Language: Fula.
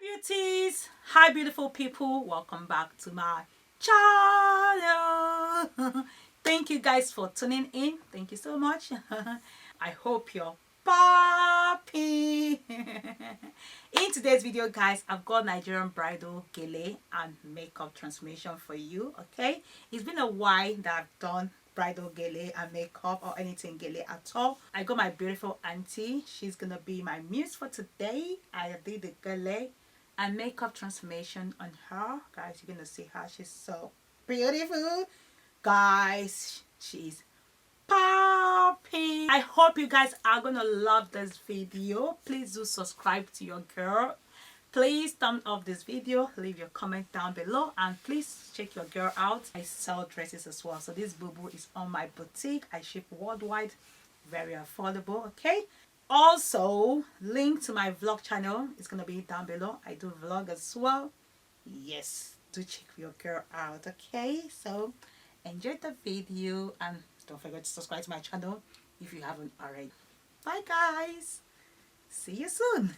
Beauties, hi beautiful people, welcome back to my channel. Thank you guys for tuning in. Thank you so much. I hope you're poppy. In today's video guys, I've got Nigerian bridal gele and makeup transformation for you. Okay, it's been a while that I've done bridal gele and makeup or anything gele at all. I got my beautiful auntie, she's gonna be my muse for today. I did the gele and makeup transformation on her. Guys, you're gonna see her. She's so beautiful. Guys, she's popping. I hope you guys are gonna love this video. Please do subscribe to your girl. Please thumb up this video, leave your comment down below, and please check your girl out. I sell dresses as well, so this boo-boo is on my boutique. I ship worldwide, very affordable. Okay, also link to my vlog channel is gonna be down below. I do vlog as well. Yes, do check your girl out. Okay, so enjoy the video and don't forget to subscribe to my channel if you haven't already. Bye guys, see you soon.